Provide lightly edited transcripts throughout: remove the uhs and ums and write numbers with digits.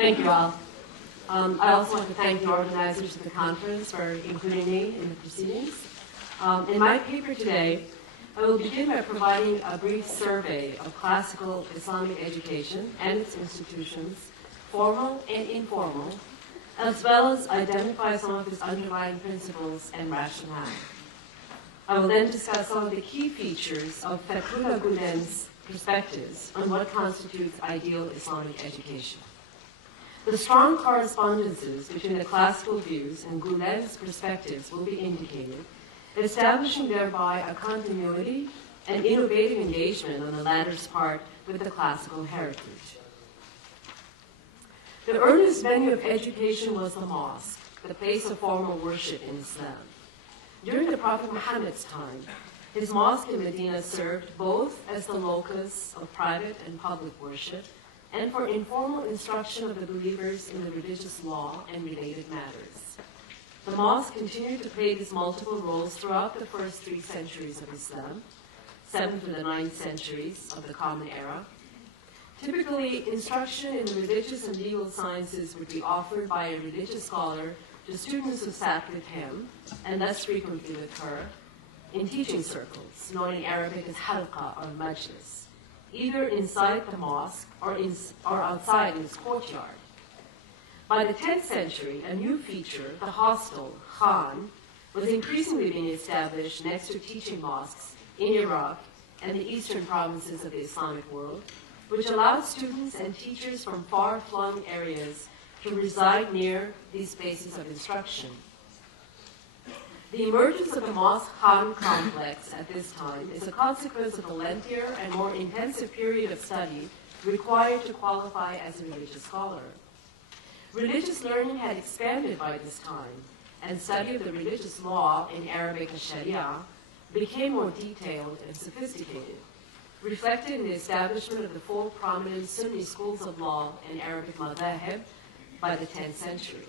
Thank you all. I also want to thank the organizers of the conference for including me in the proceedings. In my paper today, I will begin by providing a brief survey of classical Islamic education and its institutions, formal and informal, as well as identify some of its underlying principles and rationale. I will then discuss some of the key features of Fethullah Gülen's perspectives on what constitutes ideal Islamic education. The strong correspondences between the classical views and Gülen's perspectives will be indicated, establishing thereby a continuity and innovative engagement on the latter's part with the classical heritage. The earliest venue of education was the mosque, the place of formal worship in Islam. During the Prophet Muhammad's time, his mosque in Medina served both as the locus of private and public worship and for informal instruction of the believers in the religious law and related matters. The mosque continued to play these multiple roles throughout the first 3 centuries of Islam, 7th to the 9th centuries of the Common Era. Typically, instruction in the religious and legal sciences would be offered by a religious scholar to students who sat with him, and less frequently with her, in teaching circles, known in Arabic as halqa or majlis, either inside the mosque or outside in its courtyard. By the 10th century, a new feature, the hostel, khan, was increasingly being established next to teaching mosques in Iraq and the eastern provinces of the Islamic world, which allowed students and teachers from far-flung areas to reside near these spaces of instruction. The emergence of the mosque-khan complex at this time is a consequence of a lengthier and more intensive period of study required to qualify as a religious scholar. Religious learning had expanded by this time, and study of the religious law, in Arabic as Sharia, became more detailed and sophisticated, reflected in the establishment of the 4 prominent Sunni schools of law and Arabic madhahib by the 10th century.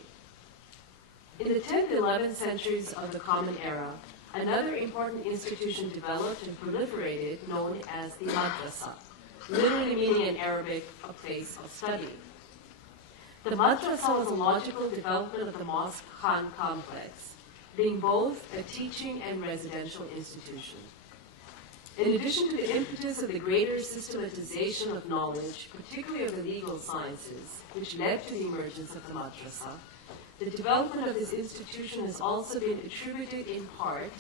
In the 10th and 11th centuries of the Common Era, another important institution developed and proliferated known as the madrasa, literally meaning in Arabic, a place of study. The madrasa was a logical development of the mosque-khan complex, being both a teaching and residential institution. In addition to the impetus of the greater systematization of knowledge, particularly of the legal sciences, which led to the emergence of the madrasa, the development of this institution has also been attributed in part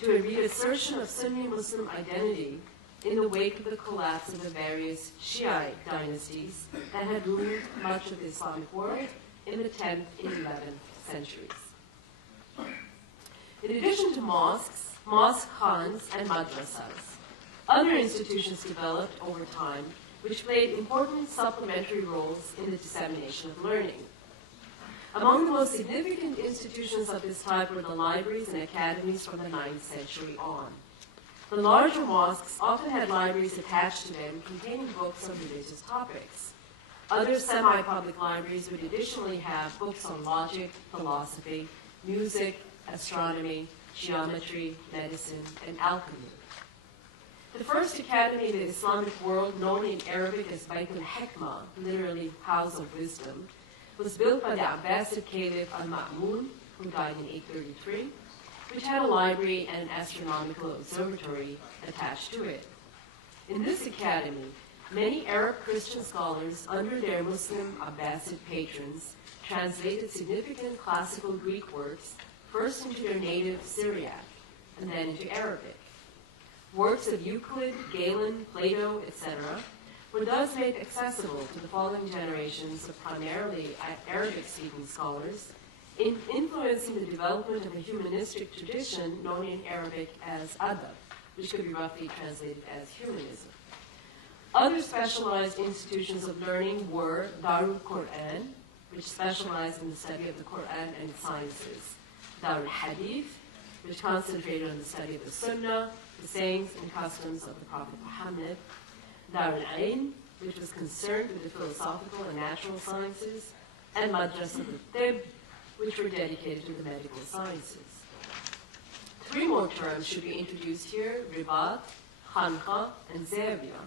to a reassertion of Sunni Muslim identity in the wake of the collapse of the various Shiite dynasties that had ruled much of the Islamic world in the 10th and 11th centuries. In addition to mosques, mosque khans, and madrasas, other institutions developed over time which played important supplementary roles in the dissemination of learning. Among the most significant institutions of this type were the libraries and academies from the 9th century on. The larger mosques often had libraries attached to them containing books on religious topics. Other semi-public libraries would additionally have books on logic, philosophy, music, astronomy, geometry, medicine, and alchemy. The first academy in the Islamic world, known in Arabic as Bayt al-Hikmah, literally House of Wisdom, was built by the Abbasid Caliph al-Ma'mun, who died in 833, which had a library and an astronomical observatory attached to it. In this academy, many Arab Christian scholars, under their Muslim Abbasid patrons, translated significant classical Greek works first into their native Syriac, and then into Arabic. Works of Euclid, Galen, Plato, etc., were thus made accessible to the following generations of primarily Arabic-speaking scholars, influencing the development of a humanistic tradition known in Arabic as adab, which could be roughly translated as humanism. Other specialized institutions of learning were Darul Quran, which specialized in the study of the Quran and its sciences, Darul Hadith, which concentrated on the study of the Sunnah, the sayings and customs of the Prophet Muhammad, Darul Ain, which was concerned with the philosophical and natural sciences, and Madrasa al-Tib, which were dedicated to the medical sciences. 3 more terms should be introduced here: Ribat, Khanqa, and Zawiya,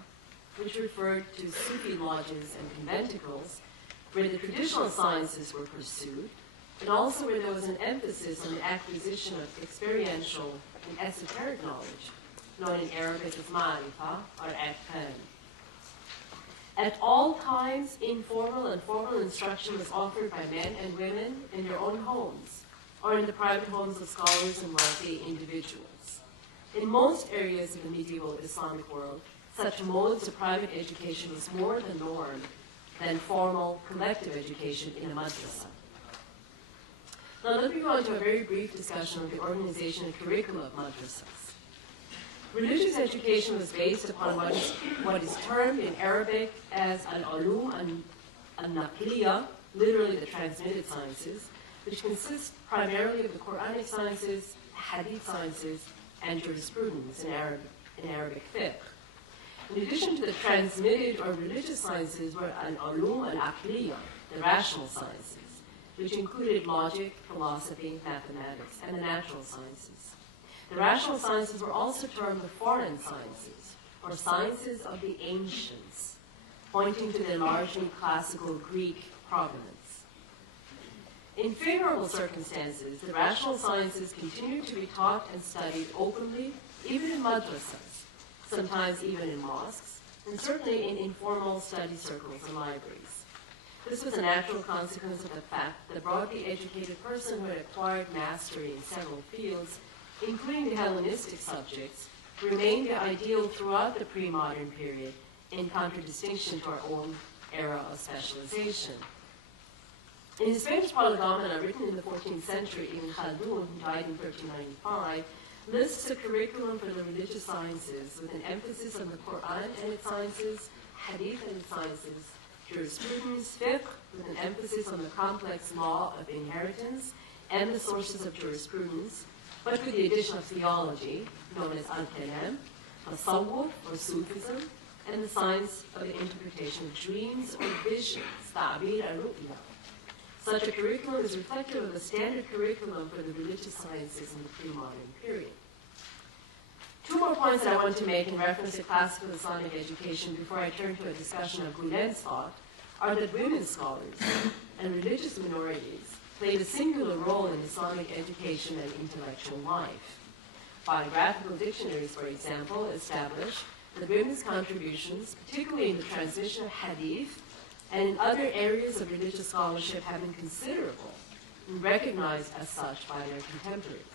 which referred to Sufi lodges and conventicles, where the traditional sciences were pursued, and also where there was an emphasis on the acquisition of experiential and esoteric knowledge, known in Arabic as ma'rifa or aqan. At all times, informal and formal instruction was offered by men and women in their own homes, or in the private homes of scholars and wealthy individuals. In most areas of the medieval Islamic world, such modes of private education was more the norm than formal collective education in a madrasa. Now let me go on to a very brief discussion of the organization and curricula of madrasas. Religious education was based upon what is termed in Arabic as al-ulum al-naqliya, literally the transmitted sciences, which consist primarily of the Quranic sciences, hadith sciences, and jurisprudence in Arabic fiqh. In addition to the transmitted or religious sciences were al-ulum al-aqliya, the rational sciences, which included logic, philosophy, mathematics, and the natural sciences. The rational sciences were also termed the foreign sciences, or sciences of the ancients, pointing to their largely classical Greek provenance. In favorable circumstances, the rational sciences continued to be taught and studied openly, even in madrasas, sometimes even in mosques, and certainly in informal study circles and libraries. This was a natural consequence of the fact that the broadly educated person who had acquired mastery in several fields, including the Hellenistic subjects, remained the ideal throughout the pre-modern period, in contradistinction to our own era of specialization. In his famous Prolegomena, written in the 14th century, Ibn Khaldun, who died in 1395, lists a curriculum for the religious sciences with an emphasis on the Quran and its sciences, hadith and its sciences, jurisprudence, fiqh, with an emphasis on the complex law of inheritance and the sources of jurisprudence, but with the addition of theology, known as al-kalam, tasawwuf or Sufism, and the science of the interpretation of dreams or visions, ta'bir al-ru'ya. Such a curriculum is reflective of the standard curriculum for the religious sciences in the pre-modern period. Two more points that I want to make in reference to classical Islamic education before I turn to a discussion of Gülen's thought are that women scholars and religious minorities played a singular role in Islamic education and intellectual life. Biographical dictionaries, for example, establish that women's contributions, particularly in the transmission of hadith and in other areas of religious scholarship, have been considerable and recognized as such by their contemporaries.